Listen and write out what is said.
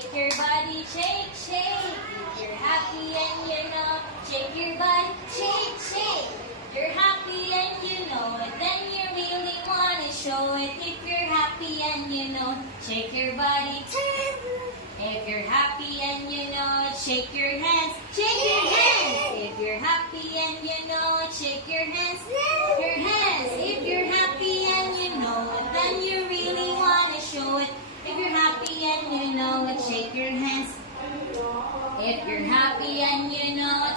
Shake your body, shake, shake. If you're happy and you know, shake your body, shake, shake. If you're happy and you know it, then you really wanna show it. If you're happy and you know, shake your body. If you're happy and you know it, shake your hands, shake your hands. If you're happy and you know it, shake your hands, your hands. If you're happy and you know it, then you really wanna show it. If you're happy and you know it, shake your hands. If you're happy and you know